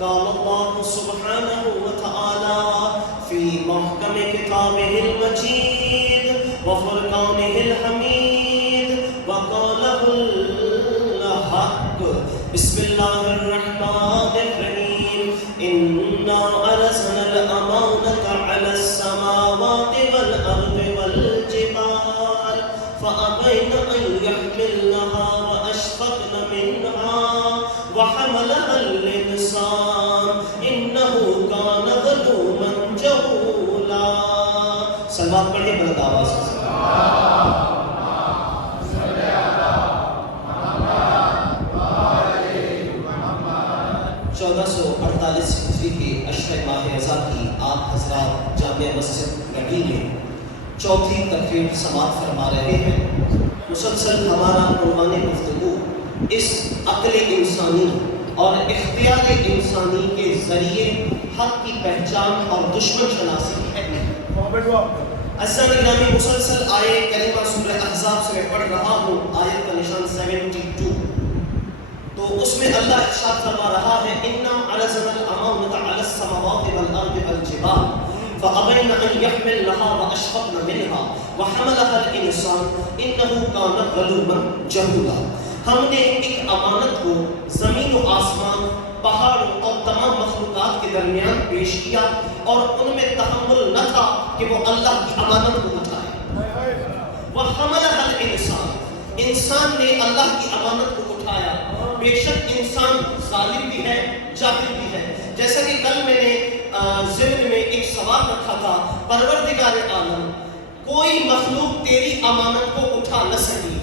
قال الله سبحانه وتعالى في محكم كتابه المجيد وفرقانه الحميد وقاله الحق بسم الله الرحمن الرحيم إنا عرضنا الأمانة على السماوات والأرض والجبال فأبين أن يحملنها وأشفقن منها وحملها الإنسان إنه كان ظلوما جهولا. سلام پڑھیں بلند آواز سے. 1448 ہجری کے اشرِ ماہ رضا کی آپ حضرات جامع مسجد نبی میں چوتھی تقریر سماعت فرما رہے ہیں. مسلسل ہمارا عنوان گفتگو اس عقل انسانی اور اختیار انسانی کے ذریعے حق کی پہچان اور دشمن شناسی کی ہے. عزیزان گرامی، مسلسل آیے کریمہ سورہ احزاب سے میں پڑھ رہا ہوں، آیت کا نشان 72. تو اس میں اللہ ارشاد فرما رہا ہے اِنَّا عَرَضْنَا الْأَمَانَةَ عَلَى السَّمَاوَاتِ وَالْأَرْضِ وَالْجِبَالِ فَأَبَيْنَ أَن يَحْمِلْنَهَا وَأَشْفَقْنَ مِنْهَا وَحَمَلَهَا الْإِنسَانُ إِنَّهُ كَانَ ظَلُومًا جَهُولًا. ہم نے ایک امانت کو زمین و آسمان، پہاڑوں اور تمام مخلوقات کے درمیان پیش کیا اور ان میں تحمل نہ تھا کہ وہ اللہ کی امانت کو اٹھائے. وَحَمَلَهَا الْإِنسَانُ، انسان نے اللہ کی امانت کو اٹھایا. بے شک انسان ظالم بھی ہے، جاہل بھی ہے. جیسا کہ کل میں نے ذہن میں ایک سوال رکھا تھا، پروردگار عالم، کوئی مخلوق تیری امانت کو اٹھا نہ سکی،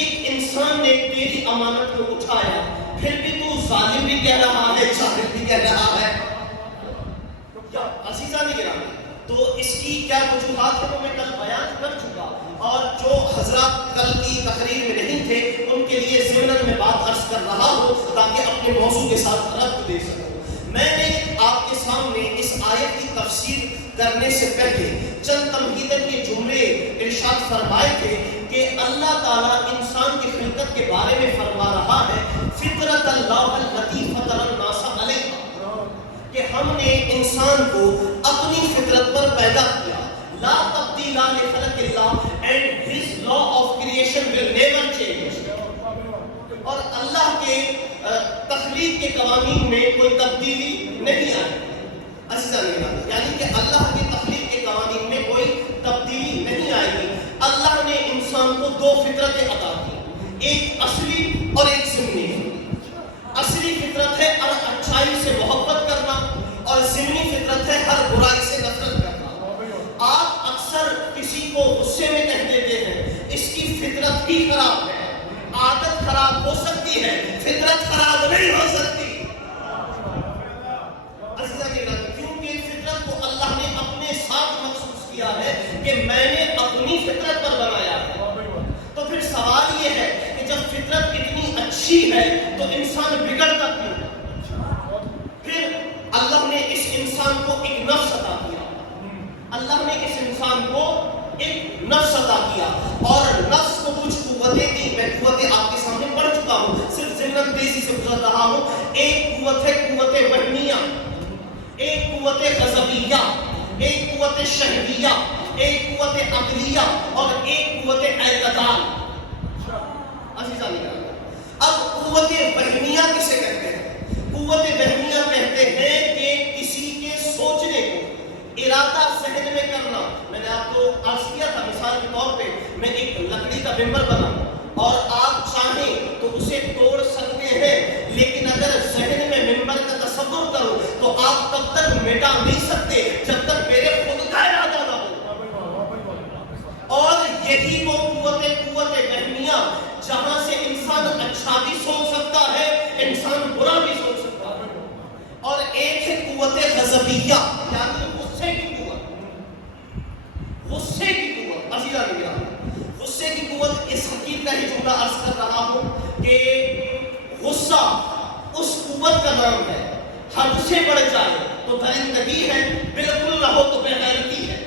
ایک انسان نے تیری امانت کو اٹھایا، پھر بھی تو ظالم بھی کہہ رہا ہے، جاہل بھی کہہ رہا ہے. عزیزان گرامی، تو اس کی کیا وجوہات ہیں وہ میں کل بیان کر چکا، اور جو حضرات کل کی تقریر میں نہیں تھے ان کے لیے ضمناً میں بات عرض کر رہا ہوں تاکہ اپنے موضوع کے ساتھ ربط دے سکوں. میں نے آپ کے سامنے اس آیت کی تفسیر کرنے سے پہلے چند تمہیدن کے جملے ارشاد فرمائے تھے کہ اللہ تعالیٰ انسان کی خلقت کے بارے میں فرما رہا ہے فطرت اللہ التی فطر الناس علیہا، کہ ہم نے انسان کو اپنی فطرت پر پیدا کیا. لا تبدیل لخلق اللہ and his law of creation will never change. اور اللہ کے تخلیق کے قوانین میں کوئی تبدیلی نہیں آئی. عزیزان گرامی، یعنی کہ اللہ کے تخلیق کے قوانین میں کوئی تبدیلی نہیں آئے گی. اللہ نے انسان کو دو فطرتیں عطا کی، ایک اصلی اور ایک ضمنی. اصلی فطرت ہے ہر اچھائی سے محبت کرنا اور ضمنی فطرت ہے ہر برائی سے نفرت کرنا. آپ اکثر کسی کو غصے میں کہہ دیتے ہیں اس کی فطرت ہی خراب ہے. عادت خراب ہو سکتی ہے، فطرت خراب نہیں ہو سکتی. عزیزان گرامی، کیونکہ فطرت کو اللہ نے اپنے ساتھ مخصوص کیا ہے کہ میں نے اپنی فطرت پر بنایا ہے. تو پھر سوال یہ ہے کہ جب فطرت اتنی اچھی ہے تو انسان بگڑتا کیوں؟ پھر اللہ نے اس انسان کو ایک نفس عطا کیا. اللہ نے اس انسان کو ایک نفس عطا کیا اور نفس کو کچھ قوتیں دی. میں قوتیں آپ کے سامنے پڑھ چکا ہوں، صرف ضمن تیزی سے گزر رہا ہوں. ایک قوت ہے قوت وہمیہ، ایک قوت غضبیہ، ایک قوت شہویہ، ایک قوت عقلیہ اور ایک قوت اعتدال. عزیزان گرامی، اب قوت وہمیہ کسے کہتے ہیں؟ قوت وہمیہ کہتے ہیں کہ کسی کے سوچنے کو، ارادہ ذہن میں کرنا. میں نے آپ کو عرض کیا تھا مثال کے طور پہ میں ایک لکڑی کا ممبر بناؤں اور آپ چاہیں تو اسے توڑ سکتے ہیں، لیکن اگر ذہن میں ممبر کا تصور کرو تو آپ تب تک مٹا نہیں سکتے جب تک میرے خود کا ارادہ نہ ہو. اور یہی وہ قوت وہمیہ جہاں سے انسان اچھا بھی سوچ سکتا ہے، انسان برا بھی سوچ سکتا ہے. اور ایک ہے قوت غضبیہ، یعنی غصے کی قوت. غصے کی قوت، عزیزان گرامی، غصے کی قوت اس حقیقت کا ہی جملہ عرض کر رہا ہوں کہ غصہ اس قوت کا نام ہے. حد سے بڑھ جائے تو درندگی ہے، بالکل نہ ہو تو بے غیرتی ہے.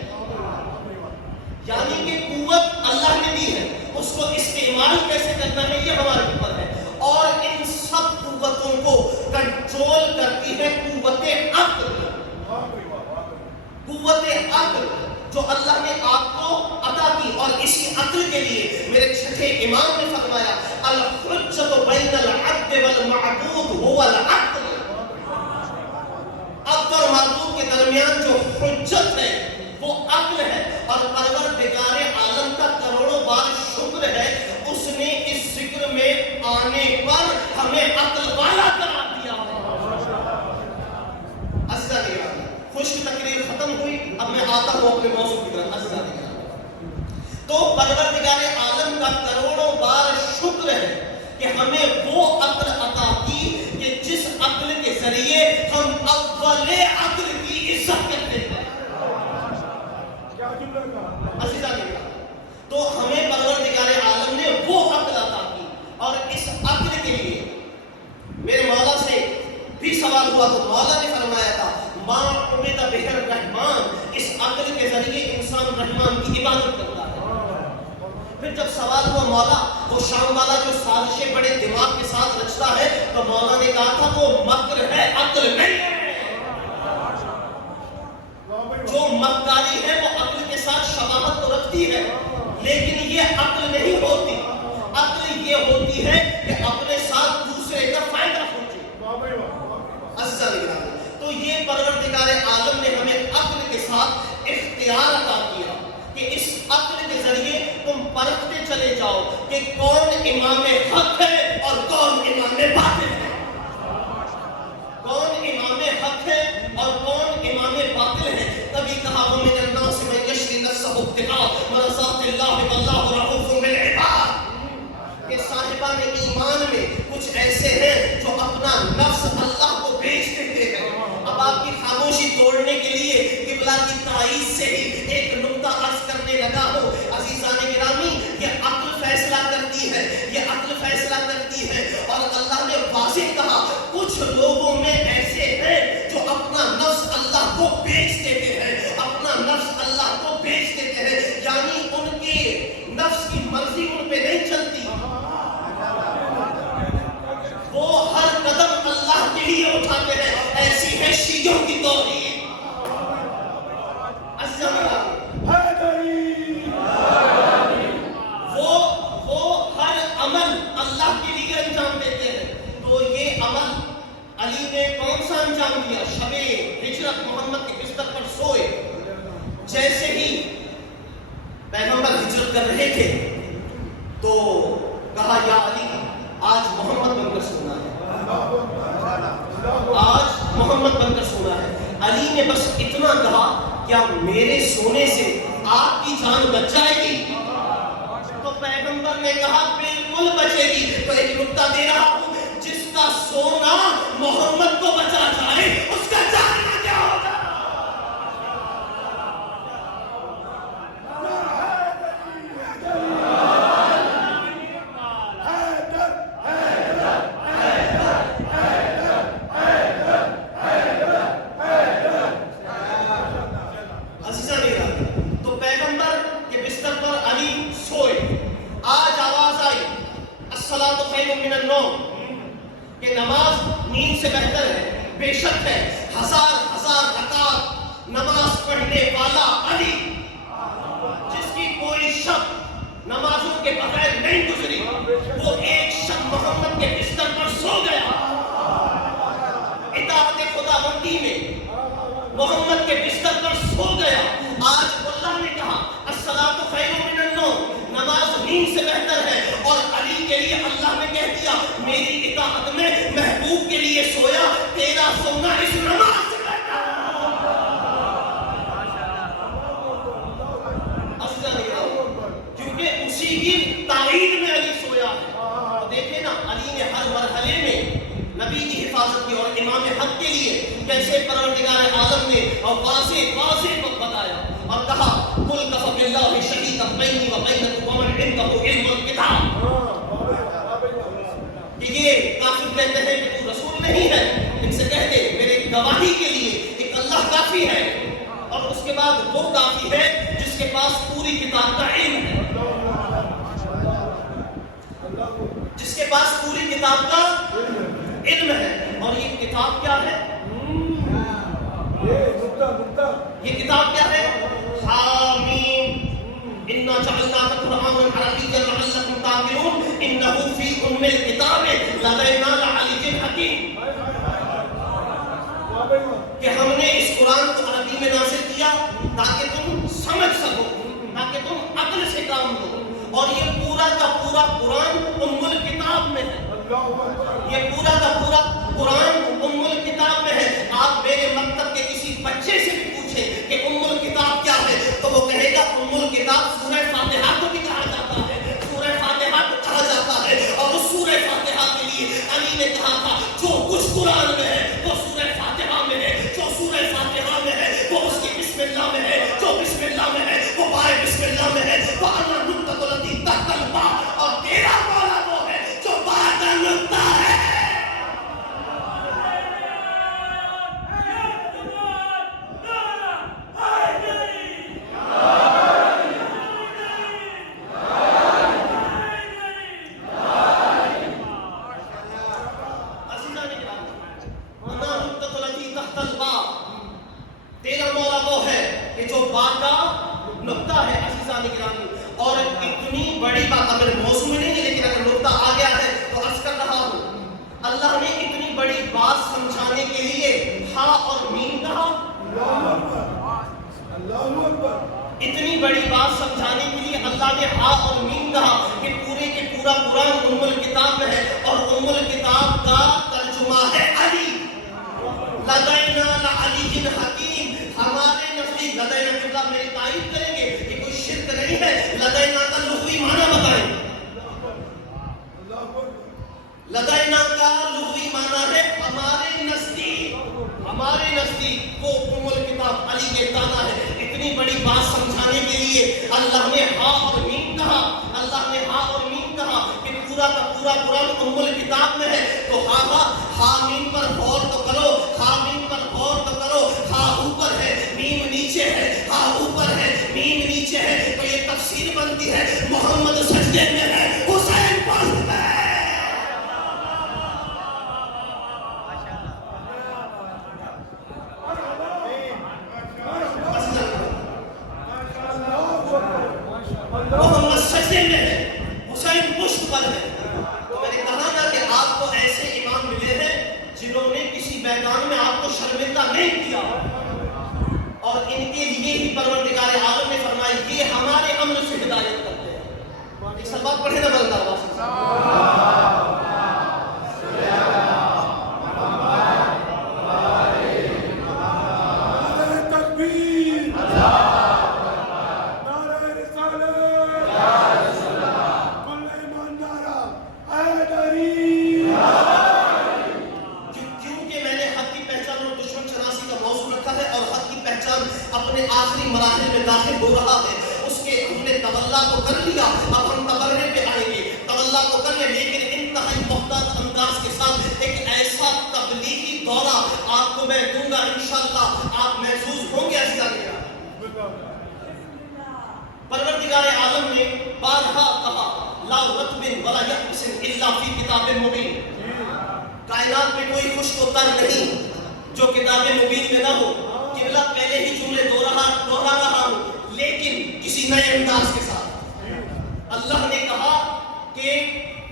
یعنی کہ قوت اللہ نے دی ہے، اس کو استعمال کیسے کرنا ہے یہ ہمارے اوپر ہے. اور ان سب قوتوں کو کنٹرول کرتی ہے قوت عقل. قوت عقل جو اللہ نے آپ کو عطا کی. اور اسی عقل کے لیے میرے چھٹے امام نے فرمایا الحجۃ بین العبد والمعبود هو العقل. عبد اور معبود کے درمیان جو حجت ہے وہ عقل ہے. اور پروردگار عالم کا کروڑوں بار شکر ہے اس نے اس ذکر میں آنے پر ہمیں عقل والا قرار دیا ہے. خشک تقریر ختم ہوئی. اب میں آتا ہوں اپنے موضوع کی طرف. تو پروردگار عالم کا کروڑوں بار شکر ہے کہ ہمیں وہ عقل عطا کی کہ جس عقل کے ذریعے ہم اول عقل کی عزت کرتے ہیں. تو ہمیں پروردگار عالم نے وہ عقل عطا کی. اور اس عقل کے لیے میرے مولا سے بھی سوال ہوا تو مولا نے فرمایا تھا ما عبد بہ الرحمن. اس عقل کے ذریعے انسان رحمان کی عبادت کرتا ہے. پھر جب سوال ہوا مولا وہ شام والا جو سازشیں بڑے دماغ کے ساتھ رچتا ہے تو مولا نے کہا تھا وہ مکر ہے عقل نہیں ہے. جو مکاری ہے وہ عقل کے ساتھ شباہت تو رکھتی ہے لیکن یہ عقل نہیں ہوتی. عقل یہ ہوتی ہے کہ اپنے ساتھ دوسرے کا فائدہ سوچے. تو یہ پروردگار عالم نے ہمیں عقل کے ساتھ اختیار عطا کیا کہ اس عقل کے ذریعے تم پرکھتے چلے جاؤ کہ کون امام حق ہے اور کون امام باطل ہے. کون امام حق ہے اور کون امام باطل ہے. کبھی کہا وَمِنَ النَّاسِ مَن يَشْرِي نَفْسَهُ ابْتِغَاءَ مَرْضَاتِ اللَّهِ وَاللَّهُ رَءُوفٌ بِالْعِبَادِ. کہ صاحبان ایمان میں کچھ ایسے ہیں جو اپنا نفس اللہ کو بیچ دیتے ہیں. اب آپ کی خاموشی توڑنے کے لیے قبلہ کی تائید سے ہی ایک نقطہ عرض کرنے لگا ہوں. عزیزان گرامی یہ عقل فیصلہ کرتی ہے. یہ عقل فیصلہ کرتی ہے. اور اللہ نے واضح کہا کچھ لوگوں میں ایسے ہیں جو اپنا نفس اللہ کو بیچ دیتے ہیں. اپنا نفس اللہ کو بیچ دیتے ہیں. یعنی ان کے نفس کی مرضی ان پہ نہیں چلتی. وہ ہر قدم اللہ کے لیے اٹھاتے ہیں. ایسی ہے شیعوں کی توہین. وہ ہر عمل اللہ کے لیے انجام دیتے ہیں. تو یہ عمل علی نے کون سا انجام دیا؟ شب ہجرت محمد کے بستر پر سوئے. جیسے ہی پیغمبر ہجرت کر رہے تھے تو کہا یا علی آج محمد بن کر سونا ہے. آج محمد بن کر سونا ہے. علی نے بس اتنا کہا کیا میرے سونے سے آپ کی جان بچ جائے گی؟ تو پیغمبر نے کہا بالکل بچے گی. تو ایک نقطہ دے رہا ہوں جس کا سونا محمد کو بچا جائے اس کا جاننا کیا ہوگا؟ کہ نماز نیند سے بہتر ہے. بے شک ہے ہزار رکعت نماز پڑھنے والا علی جس کی کوئی شب نمازوں کے بغیر نہیں گزری وہ ایک شب محمد کے بستر پر سو گیا. اطاعت خداوندی میں محمد کے بستر پر سو گیا. آج اللہ نے کہا الصلاۃ خیر من النوم. نماز نیند سے بہتر ہے. اور علی کے لیے اللہ نے کہہ دیا میری اطاعت میں محبوب کے لیے سویا تیرا سونا اس نماز سے بہتر. کیونکہ اسی کی تائید میں علی سویا ہے. تو دیکھیں نا علی نے ہر مرحلے میں نبی کی حفاظت کی. اور امام حق کے لیے کیسے پروردگار عالم نے اور واضح بتایا اور کہا قل کفی باللہ شہیدا بینی و بینکم ومن عنده علم الکتاب. کہ یہ کافر کہتے ہیں کہ تو رسول نہیں ہے. ان سے کہتے میرے گواہی کے لیے ایک اللہ کافی ہے. اور اس کے بعد وہ کافی ہے جس کے پاس پوری کتاب کا علم ہے. جس کے پاس پوری کتاب کا علم ہے. اور یہ کتاب کیا ہے؟ یہ کتاب کیا ہے؟ حامیم اِنَّا جَعَلْنَاكَ قُرْآنًا عَرَبِيًّا لَعَلَّكُمْ تَعْقِلُونَ إِنَّهُ فِي أُمِّ الْكِتَابِ لَدَيْنَا لَعَلِيٌّ حَكِيمٌ کہ ہم نے اس قرآن کو عربی میں نازل کیا تاکہ تم سمجھ سکو، تاکہ تم عقل سے کام لو، اور یہ پورا کا پورا قرآن ام الکتاب میں ہے، یہ پورا کا پورا قرآن ام الکتاب میں ہے۔ آپ میرے مکتب کے کسی بچے سے بھی پوچھیں کہ ام الکتاب کیا ہے تو وہ کہے گا ام الکتاب سورہ فاتحہ کو بھی کہا جاتا ہے، سورہ فاتحہ کو کہا جاتا ہے، اور اس سورہ فاتحہ کے لیے علی نے کہا تھا جو کچھ قرآن میں ہے وہ سورہ فاتحہ میں ہے، جو سورہ فاتحہ میں ہے وہ اس کی بسم اللہ میں ہے، جو بسم اللہ میں ہے وہ بائے بسم اللہ میں ہے، وہ اللہ نقطہ التی تحت الباء، اور تیرا مولا وہ ہے جو بعد نقطہ ہے۔ تیرا مولا وہ ہے کہ جو بات کا نقطہ ہے۔ عزیزان گرامی، اور اتنی بڑی بات اگر موضوع میں نہیں ہے لیکن اگر نقطہ آ گیا ہے تو عرض کر رہا ہوں، اللہ نے اتنی بڑی بات سمجھانے کے لیے ہا اور میم کہا، اتنی بڑی بات سمجھانے کے لیے اللہ نے ہا اور میم کہا کہ پورے کے پورا قرآن ام الکتاب میں ہے، اور ام الکتاب کا ترجمہ ہے علی، لدینا لعلی حکیم، ہمارے نزدیک لدینا جملہ میری تعریف کریں گے، یہ کوئی شرک نہیں ہے، لدینا کا لغوی معنی بتائیں، لدینا کا لغوی معنی ہے ہمارے نزدیک، ہمارے نزدیک وہ ام الکتاب علی کے تانا ہے۔ اتنی بڑی بات سمجھانے کے لیے اللہ نے ہا اور میم کہا، اللہ نے ہا اور میم کہا کہ پورا کا پورا قرآن ام الکتاب میں ہے، تو ہا میم پر غور تو کرو، ہا میم پر غور تو کرو، ہا اوپر ہے میم نیچے ہے، ہا اوپر ہے میم نیچے ہے، تو یہ تفسیر بنتی ہے محمد سجدے میں ہے، حسین پاس ہے۔ محمد سجدے میں ہے، حسین پشت پر ہے۔ تو میں نے کہا نا کہ آپ کو ایسے امام ملے ہیں جنہوں نے کسی میدان میں آپ کو شرمندہ نہیں کیا، اور ان کے لیے ہی پروردگار عالم نے فرمایا یہ ہمارے امر سے ہدایت کرتے ہیں۔ ایک سبق پڑھے نا بلند آواز سے، اپنے آخری مراحل میں داخل ہو رہا ہے، اس کے ہم نے تولا کو کر لیا، اب ہم تبرے پہ آئیں گے، تولا کو کر لیں، لیکن انتہائی محتاط انداز کے ساتھ ایک ایسا تبلیغی دورہ آپ کو میں دوں گا، انشاءاللہ آپ محظوظ ہوں گے۔ پروردگار عالم نے بارہا کہا لا رطب ولا یابس الا فی کتاب مبین، کائنات میں کوئی خشک و تر نہیں جو کتاب مبین میں نہ ہو۔ قبلہ پہلے ہی جملے دوہرا رہا ہوں لیکن کسی نئے انداز کے ساتھ۔ اللہ نے کہا کہ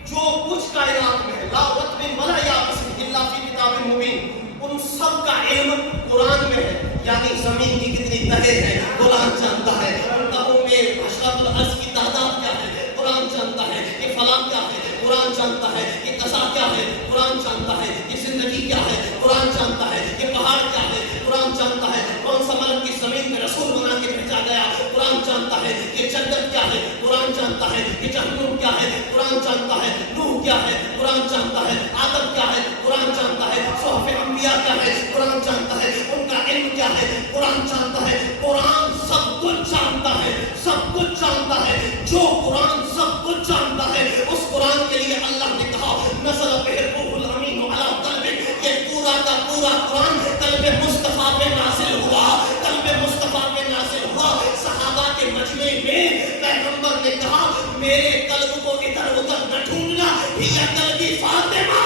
جو کچھ کائنات میں ہے لا رطب ولا یابس الا فی کتاب مبین، ان سب کا علم قرآن میں ہے، یعنی زمین کی کتنی تہیں ہیں قرآن جانتا ہے، ان تہوں میں حشرات الارض کی تعداد کیا ہے قرآن جانتا ہے، یہ فلاں کیا ہے قرآن جانتا ہے، یہ قضا کیا ہے قرآن جانتا ہے، یہ زندگی کیا ہے قرآن جانتا ہے، یہ پہاڑ کیا ہے قرآن جانتا ہے، کون سا ملک کی زمین میں رسول بنا کے بھیجا گیا قرآن جانتا ہے، یہ جنت کیا ہے قرآن جانتا ہے، یہ جہنم کیا ہے قرآن جانتا ہے، نوح کیا ہے قرآن جانتا ہے، آدم کیا ہے قرآن جانتا ہے، صحف انبیاء کیا ہے قرآن جانتا ہے، ان کا علم کیا ہے قرآن جانتا ہے۔ قرآن سب کچھ جانتا ہے، سب کچھ جانتا ہے۔ جو قرآن سب کچھ جانتا ہے اس قرآن کے لیے اللہ نے کہا نزل بہ الروح الامین علی قلبک، یہ پورا کا پورا قرآن قلب مصطفیٰ پہ نازل ہوا، قلب مصطفیٰ پہ نازل ہوا۔ صحابہ کے مجمع میں پیغمبر نے کہا میرے قلب کو ادھر ادھر نہ ڈھونڈنا، یہ قلبی فاطمہ۔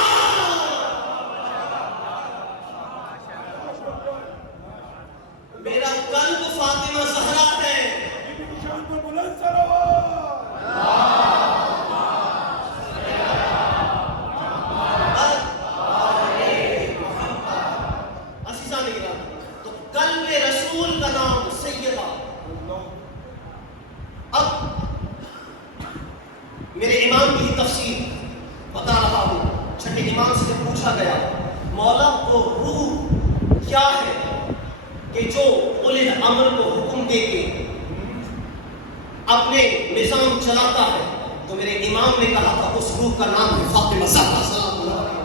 مولا وہ روح کیا ہے کہ جو اولی الامر کو حکم دے کے اپنے نظام چلاتا ہے؟ تو میرے امام نے کہا تھا اس روح کا نام ہے فاطمہ زہرا سلام اللہ علیہا۔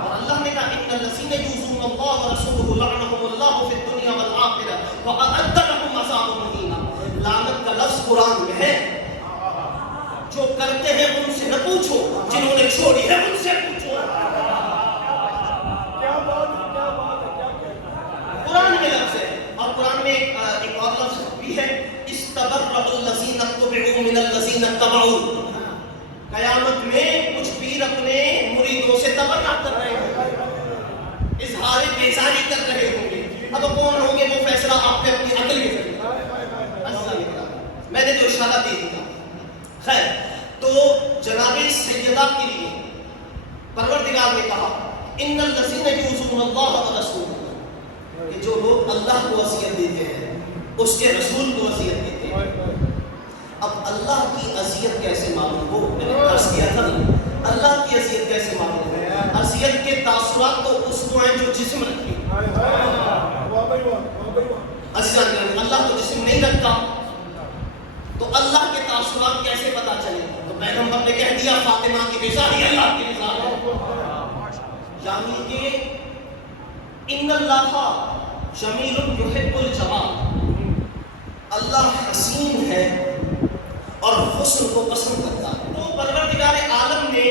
اور اللہ نے کہا ان الذین یؤذون اللہ ورسولہ لعنهم اللہ فی الدنیا والآخرہ وأعد لهم عذابا مہینا۔ لعنت کا لفظ قرآن میں ہے۔ جو کرتے ہیں ان سے نہ پوچھو، جنہوں نے چھوڑی ہے ان سے پوچھو۔ قرآن میں لفظ ہے، اور قرآن میں ایک اور لفظ بھی ہے استبرأ الذین اتبعوا من الذین اتبعوا۔ قیامت میں کچھ پیر اپنے مریدوں سے تبرع کر رہے ہوں گے، اظہار بیزاری کر رہے ہوں گے۔ اب کون ہوں گے وہ فیصلہ آپ نے اپنی عقل کے ذریعے، میں نے جو اشارہ دے دیا۔ خیر، تو جناب سیدہ کے لیے پروردگار نے کہا ان الذین یؤذون اللہ ورسولہ، کہ جو لوگ اللہ کو اذیت دیتے ہیں اس کے رسول کو اذیت دیتے ہیں۔ اب اللہ کی اذیت کیسے معلوم ہو؟ میں نے عرض کیا تھا اللہ کی اذیت کیسے معلوم ہو؟ اذیت کے تاثرات تو اس کو ہیں جو جسم رکھتے ہیں۔ اللہ تو جسم نہیں رکھتا، تو اللہ کے تاثرات کیسے پتا چلے؟ تو پیغمبر نے کہہ دیا فاطمہ کی رضا ہی اللہ کی رضا ہے، یعنی کہ ان اللہ جمیل یحب الجمال، اللہ حسین ہے اور حسن کو پسند کرتا ہے۔ تو پروردگار عالم نے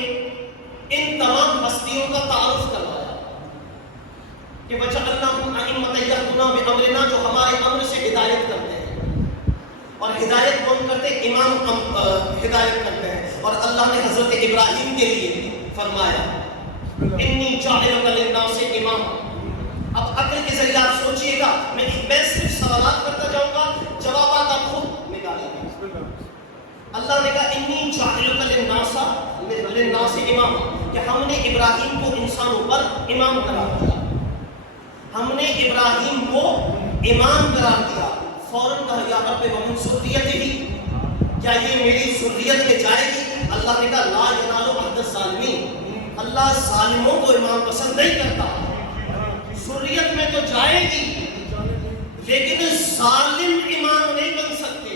ان تمام ہستیوں کا تعارف کروایا کہ وجعلناہم ائمۃ یہدون بامرنا، جو ہمارے امر سے ہدایت کرتے ہیں۔ اور ہدایت کون کرتے ہیں؟ امام ہدایت کرتے ہیں۔ اور اللہ نے حضرت ابراہیم کے لیے فرمایا انی جاعلک للناس اماما۔ اب عقل کے ذریعے آپ سوچئے گا، میں صرف سوالات کرتا جاؤں گا، جوابات آپ خود نکالیں گے۔ اللہ نے کہا انی جاعلک للناس اماما، کہ ہم نے ابراہیم کو انسانوں پر امام قرار دیا، ہم نے ابراہیم کو امام قرار دیا۔ فوراً کہا یا رب ومن ذریتی، کیا یہ میری ذریت میں جائے گی؟ اللہ نے کہا لا ینال عہد الظالمین، اللہ ظالموں کو امام پسند نہیں کرتا۔ ذریت میں تو جائے گی لیکن ظالم امام نہیں بن سکتے۔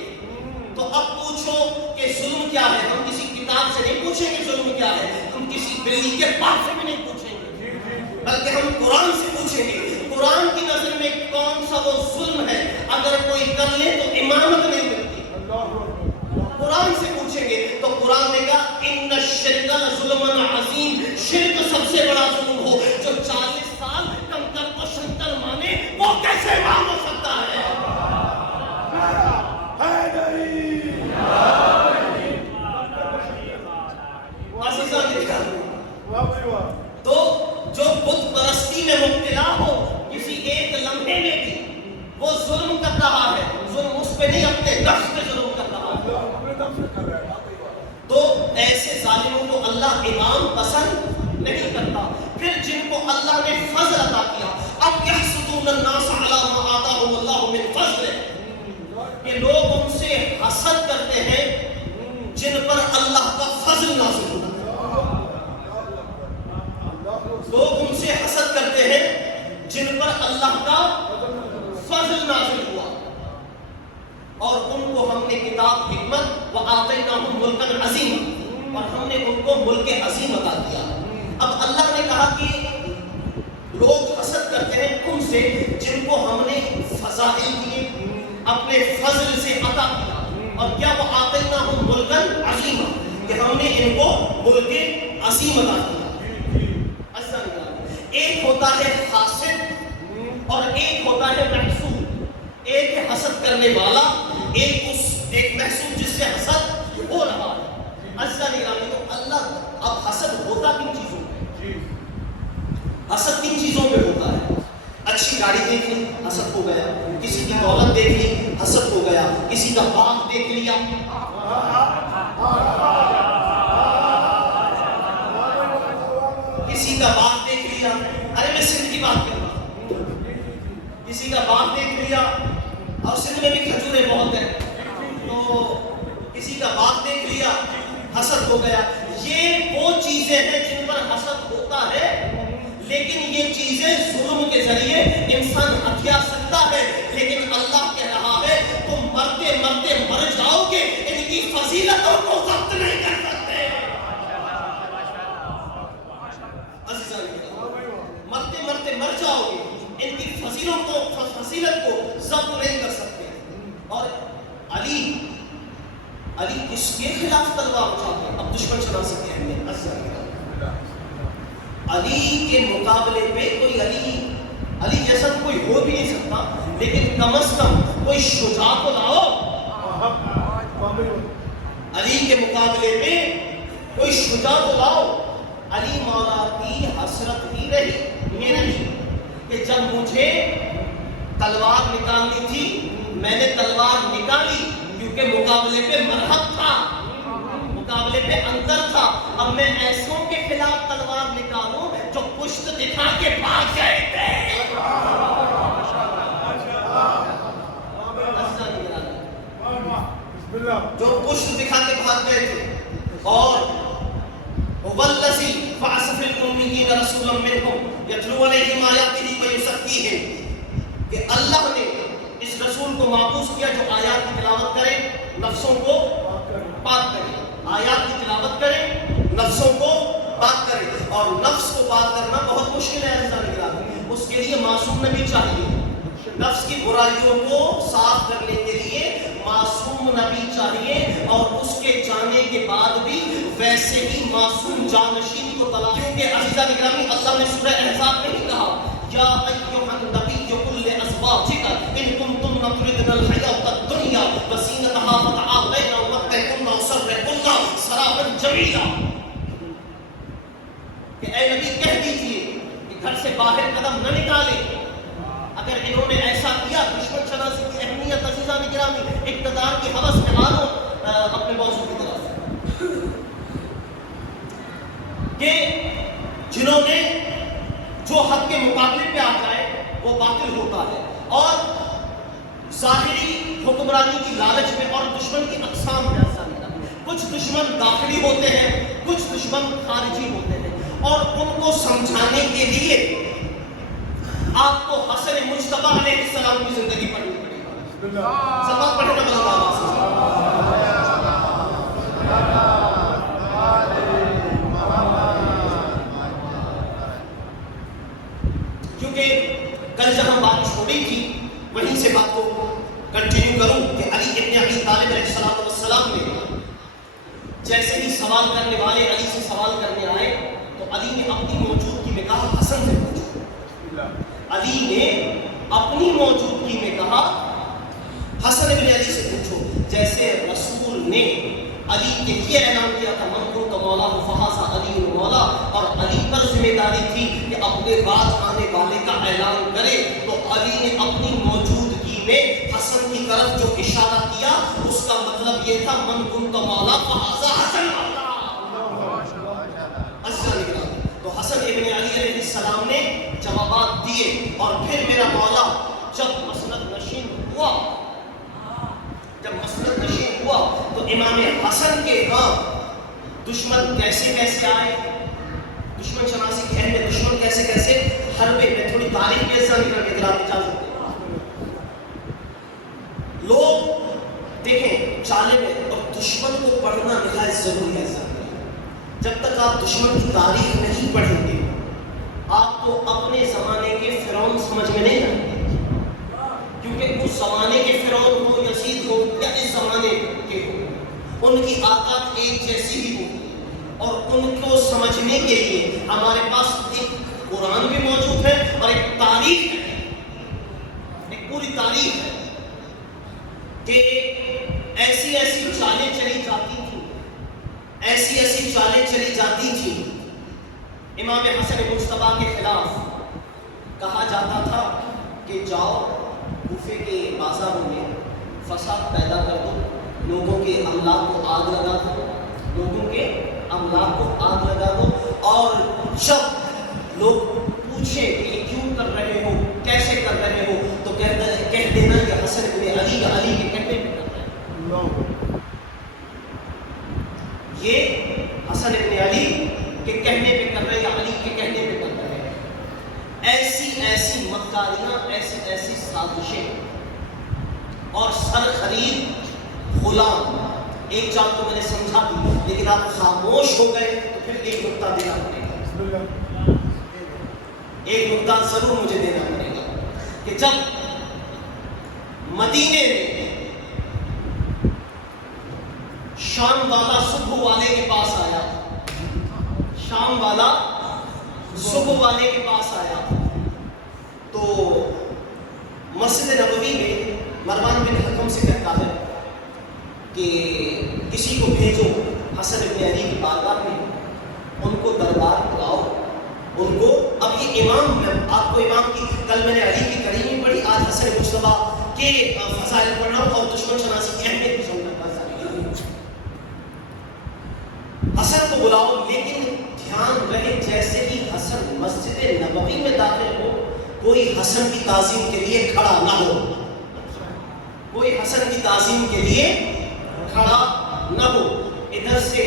تو اب پوچھو کہ ظلم کیا ہے؟ ہم کسی کتاب سے نہیں پوچھیں گے ظلم کیا ہے، ہم کسی بلی کے پاس سے بھی نہیں پوچھیں گے، بلکہ ہم قرآن سے پوچھیں گے قرآن کی نظر میں کون سا وہ ظلم ہے اگر کوئی کر لے تو امامت نہیں ملتی۔ قرآن سے پوچھیں گے تو قرآن نے کہا ان الشرک لظلم عظیم، شرک سب سے بڑا ظلم ہو، جو 40 سال کنکر کو شنکر مانے وہ کیسے امام ہو سکتا ہے؟ تو جو بت پرستی میں مبتلا ہو کسی ایک لمحے میں بھی، وہ ظلم کر رہا ہے، ظلم اس پہ نہیں اپنے نفس پہ ظلم کر رہا ہے۔ تو ایسے ظالموں کو اللہ امام پسند نہیں کرتا۔ پھر جن کو اللہ نے فضل عطا کیا، اب یحسدون الناس علی ما آتاہم اللہ من فضل، کہ لوگ ان سے حسد کرتے ہیں جن پر اللہ کا فضل نازل ہوتا ہے۔ لوگ ان سے حسد کرتے ہیں جن پر اللہ کا فضل نازل ہوا، اور ان کو ہم نے کتاب حکمت وآتیناہم ملکا عظیما، اور ہم نے ان کو ملک عظیم عطا کیا۔ اب اللہ نے کہا کہ لوگ حسد کرتے ہیں ان سے جن کو ہم نے فضائل دیے، اپنے فضل سے عطا کیا، اور کیا وآتیناہم ملکا عظیما، کہ ہم نے ان کو ملک عظیم عطا کیا۔ ایک ہوتا ہے حاسد اور ایک ہوتا ہے محسود، ایک ہے حسد کرنے والا، ایک محسود جس سے حسد ہو رہا ہے۔ تو اللہ، اب حسد ہوتا کن چیزوں میں؟ حسد کن چیزوں میں ہوتا ہے؟ اچھی گاڑی دیکھ لی حسد ہو گیا، کسی کی دولت دیکھ لی حسد ہو گیا، کسی کا باغ دیکھ لیا، کسی کا باغ دیکھ لیا، ارے میں سندھ کی بات کر رہا ہوں، کسی کا باغ دیکھ لیا، اور سندھ میں بھی کھجوریں بہت ہیں، تو کسی کا باغ دیکھ لیا حسد ہو گیا. یہ وہ چیزیں ہیں جن پر حسد ہوتا ہے، لیکن یہ چیزیں ظلم کے ذریعے انسان ہتھیا سکتا ہے. لیکن اللہ کہہ رہا ہے تم مرتے مرتے مر جاؤ گے، ان کی فضیلتوں کو ضبط نہیں کر سکتے. مرتے مرتے مر جاؤ گے، ان کی فضیلت کو ضبط نہیں کر سکتے. اور علی کس کے خلاف تلوار اٹھاتے ہیں؟ اب دشمن شناسی کی اہمیت. علی کے مقابلے پہ کوئی علی جیسا تو کوئی ہو بھی نہیں سکتا، لیکن کم از کم کوئی شجاع تو لاؤ. علی کے مقابلے پہ کوئی شجاع تو لاؤ. علی مولا کی حسرت ہی رہی یہ نہیں کہ جب مجھے تلوار نکالنی تھی میں نے تلوار نکالی، کیونکہ مقابلے پہ مرحب تھا، مقابلے پہ اندر تھا. اب میں ایسوں کے خلاف تلوار نکالوں جو پشت دکھا کے بھاگ گئے تھے. جو پشت دکھا کے بھاگ گئے تھے. اور والذی بعث فی الامین رسولا منہم یتلو علیہم آیاتہ ویزکیہم، کہ اللہ نے اس رسول کو مابعوث کیا جو آیات کی تلاوت کرے، نفسوں کو پاک کرے. آیات کی تلاوت کرے، نفسوں کو پاک کرے. اور نفس کو پاک کرنا بہت مشکل ہے عزیزان کرام. اس کے لیے معصوم نبی چاہیے. نفس کی برائیوں کو صاف کرنے کے لیے معصوم نبی چاہیے، اور اس کے جانے کے بعد بھی ویسے ہی معصوم جانشین کو تلاش. کیونکہ عزیزان گرامی اللہ نے سورہ احزاب میں ہی کہا یا ایھا النبی قل لازواجک ان کنتن تردن الحیاۃ الدنیا وزینتھا فتعالین امتعکن واسرحکن سراحا جمیلا. کہ اے نبی کہہ دیجئے کہ گھر سے باہر قدم نہ نکالیں. اگر انہوں نے ایسا کیا، دشمن شناسی کی اہمیت عزیزان گرامی، اقتدار کی ہوس میں آ لو اپنے موضوع کی طرف، کہ جنہوں نے جو حق کے مقابلے پہ آ جائے وہ باطل ہوتا ہے. اور ظاہری حکمرانی کی لالچ میں اور دشمن کی اقسام میں ایسا نہیں. کچھ دشمن داخلی ہوتے ہیں، کچھ دشمن خارجی ہوتے ہیں، اور ان کو سمجھانے کے لیے آپ کو حسن مجتبیٰ علیہ السلام کی زندگی پڑھنی پڑے گی. سبق پڑھنا بلند آواز سے. کیونکہ کل جہاں بات ہو رہی تھی وہیں سے بات کو کنٹینیو کروں کہ علی ابن ابی طالب علیہ السلام نے جیسے ہی سوال کرنے والے علی سے سوال کرنے آئے تو علی نے اپنی موجودگی میں کہا حسن سے پوچھو. علی نے اپنی موجودگی میں کہا حسن ابن علی سے پوچھو. جیسے رسول نے علی کے یہ اعلان کیا تھا من کنت مولا فہذا علی مولا، اور علی پر ذمہ داری تھی کہ اپنے بعد آنے والے کا اعلان کرے، تو علی نے اپنی موجودگی میں حسن کی طرف جو اشارہ کیا اس کا مطلب یہ تھا من کنت مولا فہذا حسن مولا. تو حسن ابن علی علیہ السلام نے جوابات دیے. اور پھر میرا مولا جب مسند نشین ہوا تو امام حسن کے ہاں دشمن کیسے کیسے آئے، دشمن شناسی کی اہمیت، دشمن کیسے کیسے حربے میں. تھوڑی تاریخ کے ساتھ نکل کے دلاتے اجازت دیں. لوگ دیکھیں چالے میں، اور دشمن کو پڑھنا نہایت ضروری ہے. جب تک آپ دشمن کی تاریخ نہیں پڑھیں گے آپ کو اپنے زمانے کے فرعون سمجھ میں نہیں آئیں گے. کیونکہ اس زمانے کے فرعون ہو، یزید ہو، یا اس زمانے کے ہو، ان کی عادات ایک جیسی ہی ہوتی ہے. اور ان کو سمجھنے کے لیے ہمارے پاس ایک قرآن بھی موجود ہے اور ایک تاریخ ہے، ایک پوری تاریخ ہے کہ ایسی ایسی چالیں چلی جاتی تھیں، ایسی ایسی چالیں چلی جاتی تھیں. امام حسن مجتبیٰ کے خلاف کہا جاتا تھا کہ جاؤ کوفے کے بازاروں میں فساد پیدا کر دو، لوگوں کے املاک کو آگ لگا دو، لوگوں کے املاک کو آگ لگا دو. اور جب لوگ پوچھیں کہ یہ کیوں کر رہے ہو، کیسے کر رہے ہو، تو کہہ دینا کہ حسن ابن علی یا علی کے کہنے پہ کر رہے ہیں. یہ حسن ابن علی کے کہنے پہ کر رہے ہیں یا علی کے کہنے پہ کر رہے ہیں. ایسی ایسی مکاریاں، ایسی ایسی سازشیں اور سر خرید غلام. ایک چال تو میں نے سمجھا دی لیکن آپ خاموش ہو گئے تو پھر ایک نقطہ دینا پڑے گا. ایک نقطہ ضرور مجھے دینا پڑے گا کہ جب مدینے میں شام والا صبح والے کے پاس آیا، شام والا صبح والے کے پاس آیا تو مسجد نبوی میں مروان بن حکم سے کہتا ہے کہ کسی کو بھیجو حسن ابن علی کی بارگاہ میں، ان کو دربار بلاؤ، ان کو. اب یہ امام، آپ کو امام کی، کل میں نے علی کی کریمی پڑھی، آج حسن مصطفیٰ کے فضائل پڑھ رہا ہوں اور دشمن شناسی کی اہمیت بھی سمجھنا. حسن کو بلاؤ، لیکن دھیان رہے جیسے ہی حسن مسجد نبوی میں داخل ہو کوئی حسن کی تعظیم کے لیے کھڑا نہ ہو، کوئی حسن کی تعظیم کے لیے کھڑا نہ ہو. ادھر سے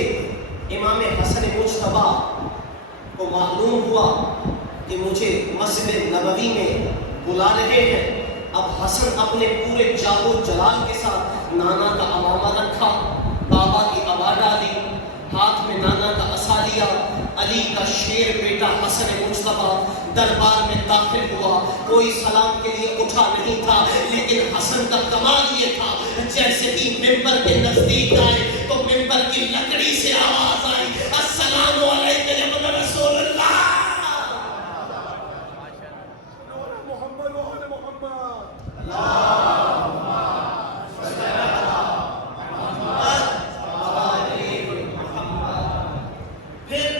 امام حسن مجتبیٰ کو معلوم ہوا کہ مجھے مسجد نبوی میں بلا رہے ہیں. اب حسن اپنے پورے جاہ و جلال کے ساتھ نانا کا امامہ رکھا، بابا کی عبا ڈالی، ہاتھ میں نانا کا عصا لیا. علی کا شیر بیٹا حسن مجتبیٰ دربار میں داخل ہوا. کوئی سلام کے لیے اٹھا نہیں تھا، لیکن حسن کا کمال یہ تھا جیسے ہی ممبر کے نزدیک آئے تو ممبر کی لکڑی سے آواز آئی، السلام علیکم یا ابن رسول اللہ. پھر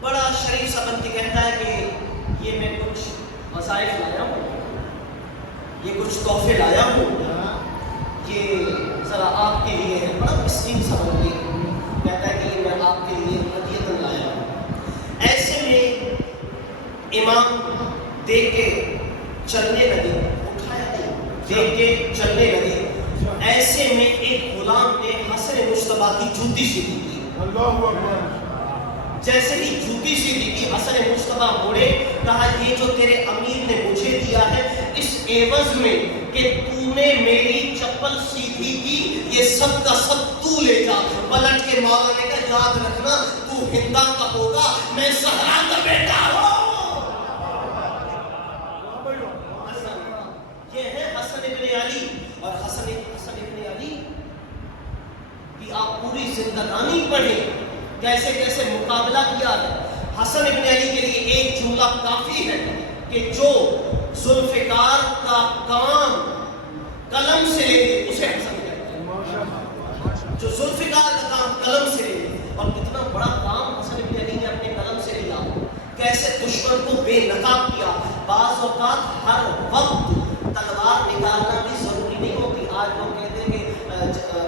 بڑا شریف سا بن کے کہتا ہے کہ یہ میں کچھ وظائف لایا ہوں، یہ کچھ تحفے لایا ہوں، یہ ذرا آپ کے لیے ہے. بڑا مسکین سا بن کے کہتا ہے کہ یہ میں آپ کے لیے ہدیۃ لایا ہوں. ایسے میں امام دیکھ کے چلنے لگے، اٹھایا نہیں، دیکھ کے چلنے لگے. ایسے میں ایک غلام نے حسن مجتبیٰ کی جوتی سیدھی کی. اللہ اکبر. جیسے ہی جوتی سیدھی کی حسن مجتبیٰ مڑے، کہا یہ جو تیرے امیر نے مجھے دیا ہے اس عوض میں کہ تو نے میری چپل سیدھی کی، یہ سب کا سب تو لے جا. پلٹ کے مولا نے کہا یاد رکھنا تو ہندا کا ہوگا، میں صحرا کا بیٹا ہوں. یہ ہے حسن ابن علی. اور حسن ابن علی کی آپ پوری زندگانی پڑھیں کیسے کیسے مقابلہ کیا ہے. حسن ابن علی کے لیے ایک جملہ کافی ہے کہ جو ذوالفقار کا کام قلم سے لے لے اسے حسن کہتے ہیں. جو ذوالفقار کا کام قلم سے لے لے. اور کتنا بڑا کام حسن ابن علی نے اپنے قلم سے لیا، کیسے دشمن کو بے نقاب کیا. بعض اوقات ہر وقت تلوار نکالنا بھی ضروری نہیں ہوتی. آج لوگ کہتے ہیں کہ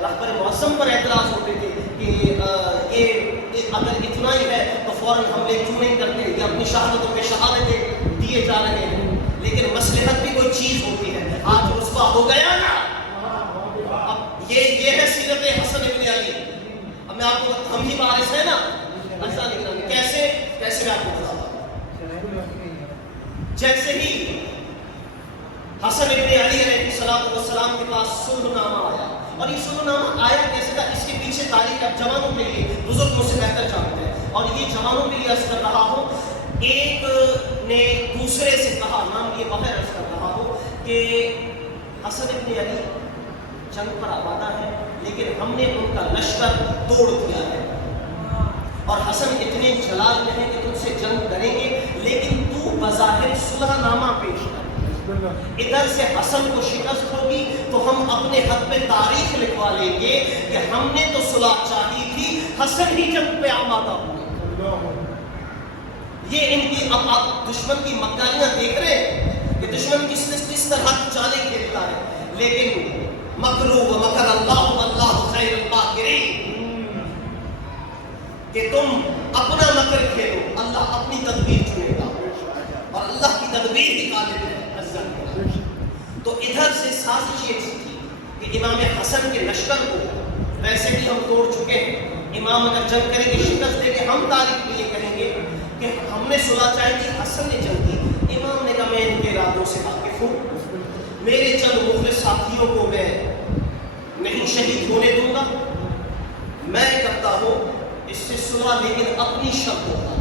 رہبر معظم پر اعتراض ہوتے تھے کہ یہ اگر اتنا ہی ہے تو فوراً حملے کیوں نہیں کرتے، یہ اپنی شہادتوں پہ شہادتیں دیے جا رہے ہیں. لیکن مصلحت بھی کوئی چیز ہوتی ہے. آج رسوا ہو گیا نا. اب یہ ہے سیرت حسن ابن علی. اب میں آپ کو ہم ہی وارث ہیں نا، ایسا نہیں. کیسے میں آپ کو بتاتا ہوں. جیسے ہی حسن ابن علی علیہ السلام کے پاس صلح نامہ آیا، اور یہ صلح نامہ آیا کیسے تھا اس کے پیچھے تاریخ اب جوانوں کے لیے بزرگ مجھ سے بہتر جانتے ہیں، اور یہ جوانوں کے لیے عرض کر رہا ہوں. ایک نے دوسرے سے کہا، نام یہ بغیر عرض کر رہا ہوں کہ حسن ابن علی جنگ پر آمادہ ہے لیکن ہم نے ان کا لشکر توڑ دیا ہے، اور حسن اتنے جلال میں ہے کہ تم سے جنگ کریں گے، لیکن تو بظاہر صلح نامہ پیش کر. ادھر سے حسن کو شکست ہوگی تو ہم اپنے حق پہ تاریخ لکھوا لیں گے کہ ہم نے تو صلح چاہی تھی، حسن ہی جنگ پہ آمادہ ہوئے. یہ ان کی اب آپ دشمن کی مکاریاں دیکھ رہے ہیں کہ دشمن کس طرح چالیں کھیلتا ہے. لیکن مکروا ومکر اللہ واللہ خیر الماکرین، کہ تم اپنا مکر کھیلو، اللہ اپنی تدبیر چنے گا، اور اللہ کی تدبیر ہی غالب ہے. تو ادھر سے سازش یہ تھی کہ امام حسن کے لشکر کو ویسے بھی ہم توڑ چکے ہیں، امام اگر جنگ کریں گے شکست دے گے، ہم تاریخ میں یہ کہیں گے کہ ہم نے صلح چاہی تھی، حسن نے جنگ کی۔ امام نے کہا میں ان کے ارادوں سے واقف ہوں، میرے چند مخلص ساتھیوں کو میں نہیں شہید ہونے دوں گا، میں کرتا ہوں اس سے صلح لیکن اپنی شرط ہوگا۔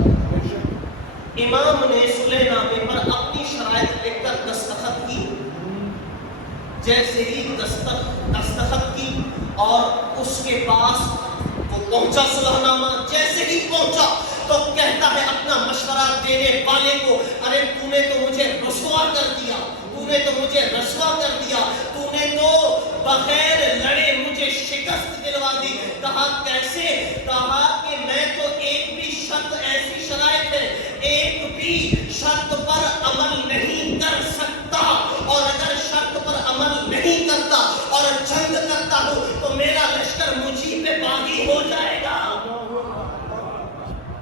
امام نے صلح نامے پر اپنی شرائط لکھ کر دستخط کی، جیسے ہی دستخط کی اور اس کے پاس وہ پہنچا صلح نامہ، جیسے ہی پہنچا تو کہتا ہے اپنا مشورہ دینے والے کو، ارے تو نے تو مجھے رسوا کر دیا، تو نے تو مجھے رسوا کر دیا، تو نے تو بغیر لڑے مجھے شکست دلوا دی۔ کہا کیسے؟ کہا کہ میں تو ایک بھی شرط، ایسی شرائط ہے ایک بھی شرط پر عمل نہیں کر سکتا، اور اگر شرط پر عمل نہیں کرتا اور جنگ کرتا ہوں تو میرا لشکر مجھی پہ باغی ہو جائے گا۔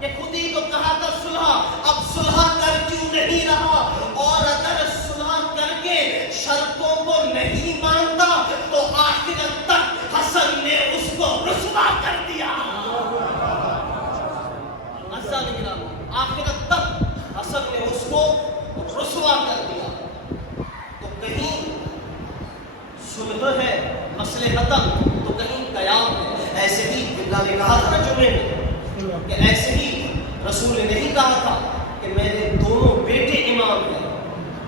یہ خود ہی تو کہا تھا صلح، اب صلح کر کیوں نہیں رہا؟ اور اگر صلح کر کے شرطوں کو نہیں مانتا تو آخرت تک حسن نے اس کو رسوا کر دیا۔ آخرت تک حسن نے اس کو رسوا کر دیا۔ تو کہیں صلح ہے، مسئلے ختم، تو کہیں قیام ہے۔ ایسے ہی اللہ نے کہا تھا نا جمعے میں کہ ایسے ہی رسول نے نہیں کہا تھا کہ میرے دونوں بیٹے امام ہیں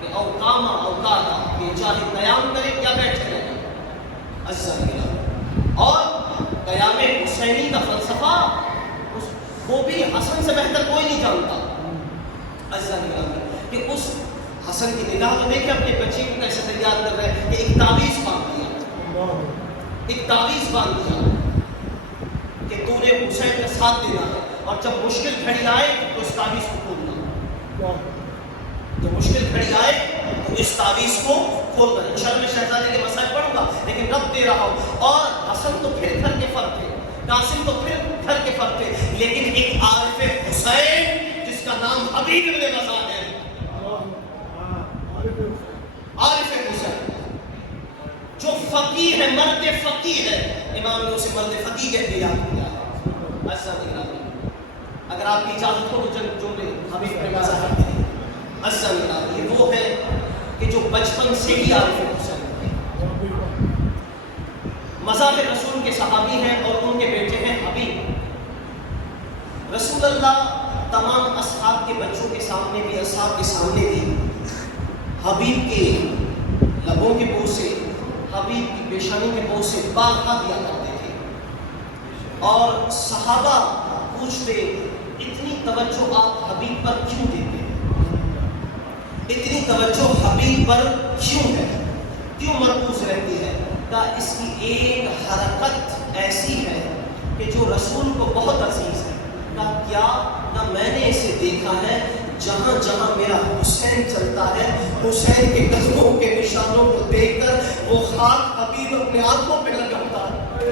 کہ اوقامہ اوقاتا، کہ چاہے قیام کرے یا بیٹھے رہے۔ اور قیام حسینی کا فلسفہ وہ بھی حسن سے بہتر کوئی نہیں جانتا۔ کہ اس حسن کی نگاہ تو دیکھیں اپنے بچے کو کیسے تیار کر رہے ہیں کہ ایک تعویذ باندھ دیا، ایک تعویذ باندھ دیا کہ تو نے حسین کا ساتھ دینا ہے، اور جب مشکل گھڑی آئے تو اس تعویذ کو کھولنا، جب مشکل گھڑی آئے تو اس تعویذ کو کھولنا۔ انشاءاللہ میں شہزادے کے مسائل پڑھوں گا لیکن رب دے رہا ہوں۔ اور حسن تو پھر گھر کے فرد تھے، قاسم تو پھر گھر کے فرد تھے، لیکن ایک عارف حسین جس کا نام حبیب ابن مزاح ہے، عارف حسین جو فقیہ ہے، مرد فقیہ ہے، امام نے اسے مرد فقیہ کہہ کے یاد کیا ہے۔ اگر آپ کی اجازت ہو تو جملے حبیب ابن مزاح یہ وہ ہے کہ جو بچپن سے ہی عارف حسین ہے، مزاح رسول کے صحابی ہیں اور ان کے بیٹے ہیں حبیب۔ رسول اللہ تمام اصحاب کے بچوں کے سامنے بھی، اصحاب کے سامنے بھی حبیب کے لبوں کے بو سے، حبیب کی پیشانی کے بو سے باغا دیا کرتے تھے۔ اور صحابہ پوچھتے اتنی توجہ آپ حبیب پر کیوں دیتے ہیں؟ اتنی توجہ حبیب پر کیوں ہے، کیوں مرکوز رہتی ہے؟ کہ اس کی ایک حرکت ایسی ہے کہ جو رسول کو بہت عزیز ہے۔ کیا میں نے اسے دیکھا ہے جہاں جہاں میرا حسین چلتا ہے، حسین کے قدموں کے نشانوں کو دیکھ کر وہ خاک حبیب اپنے آنکھوں پہ لگاتا ہے،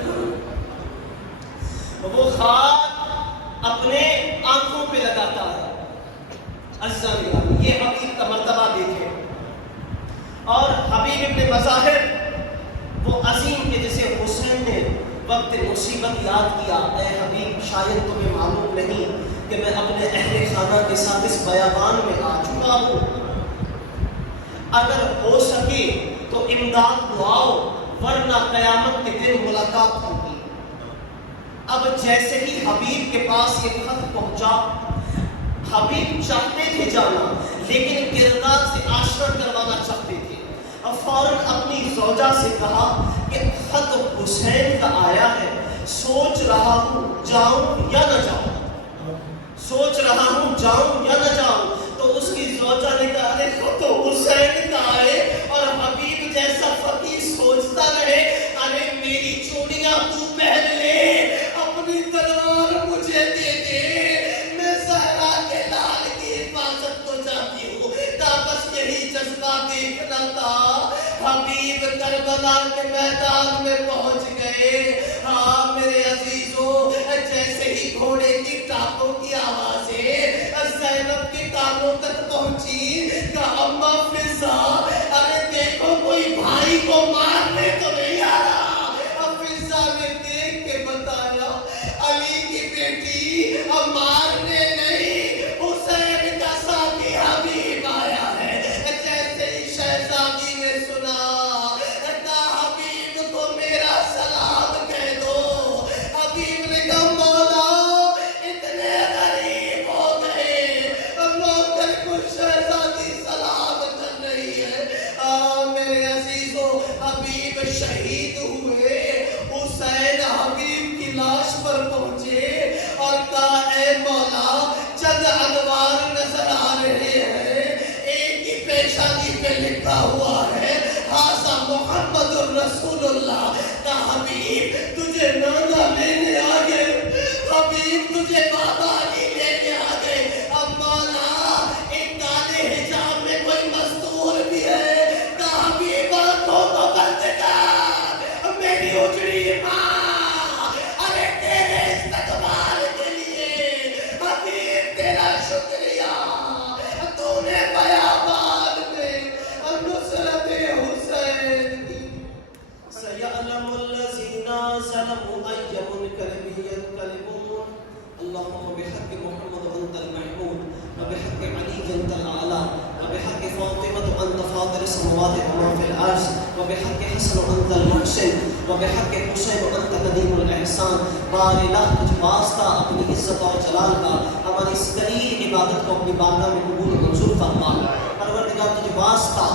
وہ خاک اپنے آنکھوں پہ لگاتا ہے۔ یہ حبیب کا مرتبہ دیکھے۔ اور حبیب ابن مظاہر وہ عظیم کہ جسے حسین نے وقت مصیبت یاد کیا، اے حبیب شاید تمہیں معلوم نہیں کہ میں اپنے اہل خانہ کے ساتھ اس بیابان میں آ چکا ہوں، اگر ہو سکے تو امداد کو آؤ ورنہ قیامت کے دن ملاقات ہوگی۔ اب جیسے ہی حبیب کے پاس یہ خط پہنچا، حبیب چاہتے تھے جانا لیکن کردار سے آشنا کروانا چاہتے تھے، اب فوراً اپنی زوجہ سے کہا کہ خط حسین کا آیا ہے، سوچ رہا ہوں جاؤں یا نہ جاؤں، سوچ رہا ہوں جاؤں یا نہ جاؤں۔ تو اس کی زوجہ نے کہا ارے خط حسین کا آئے اور حبیب جیسا فقیر سوچتا رہے، ارے میری چوڑیاں تو پہن لے، اپنی تلوار مجھے دے دے، میں زہرا کے لال کی حفاظت کو چاہتی ہوں۔ کا بس یہی جذبہ دیکھنا تھا۔ حبیب کربلا کے میدان میں پہنچ گئے۔ ہاں میرے عزیزوں، جیسے ہی گھوڑے کی ٹانگوں کی آوازیں زینب کے کانوں تک پہنچی، کہا اماں فضا ارے دیکھو کوئی بھائی کو مارنے تو نہیں آ رہا۔ فضا نے دیکھ کے بتایا علی لکھا ہوا ہے ھذا محمد الرسول اللہ کا حبیب تجھے نانا لینے آ گئے، حبیب تجھے بابا علی لے کے آ گئے۔ اب مولا ایک کالے حجاب میں کوئی مستور بھی ہے کہ حبیب آنکھوں کو بند کر، میری اجڑی ماں، ارے تیرے استقبال کے لیے حبیب تیرا شکریہ، تو نے بیابان میں نصرت حسین کی۔ سیعلم الذین ظلموا ای منقلب ینقلبون۔ اللهم بحق محمد انت المحمود وبحق علی انت الاعلی وبحق فاطمة انت فاطر السماوات وما في الارض وبحق حسن انت المحسن وبحق حسین انت قدیم الاحسان۔ بار الہ تجھ واسطہ اپنی عزت اور جلال کا ہماری اس قلیل عبادت کو اپنی بارگاہ میں قبول و منظور فرما۔ پروردگار تجھ واسطہ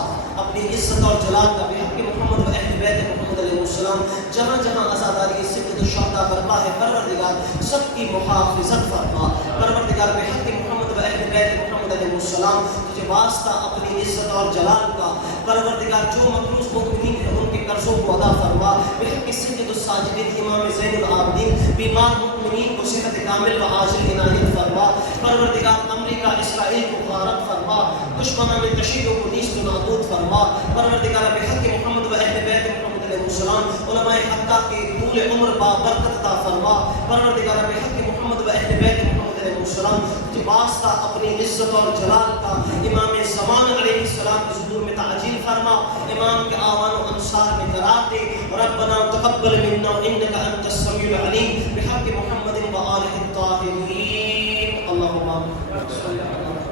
اپنی عزت اور جلال کا بحق محمد و اہل بیت محمد علیہ السلام جہاں جہاں عزاداری سکت و شہدہ برپا ہے پروردگار سب کی محافظت فرما۔ پروردگار بحق محمد و اہل بیت محمد علیہ السلام تجھے واسطہ اپنی عزت اور جلال کا پروردگار جو مقروض مؤمنین ہیں ان کے قرضوں کو ادا فرما۔ بحق سید الساجدین امام زین العابدین بیمار مؤمنین کو صحت کامل و عاجل عنایت فرما۔ پروردگار امریکہ اسرائیل کو غارت فرما، دشمنان تشیدوں کو نیست و نابود فرما۔ پروردگار بحق محمد و اہل بیت محمد علیہ السلام علماء حقہ کے طول عمر بابرکت عطا فرما۔ پروردگار بحق محمد و اہل بیت محمد علیہ السلام کے واسطہ اپنی عزت اور جلال کا امام زمان علیہ السلام کے ظہور میں تعجیل فرما، امام کے آوان و انصار میں قرار دے۔ ربنا تقبل منا انک انت السمیع العلیم بحق محمد و آلہ الطاہرین۔ اللہم صل علی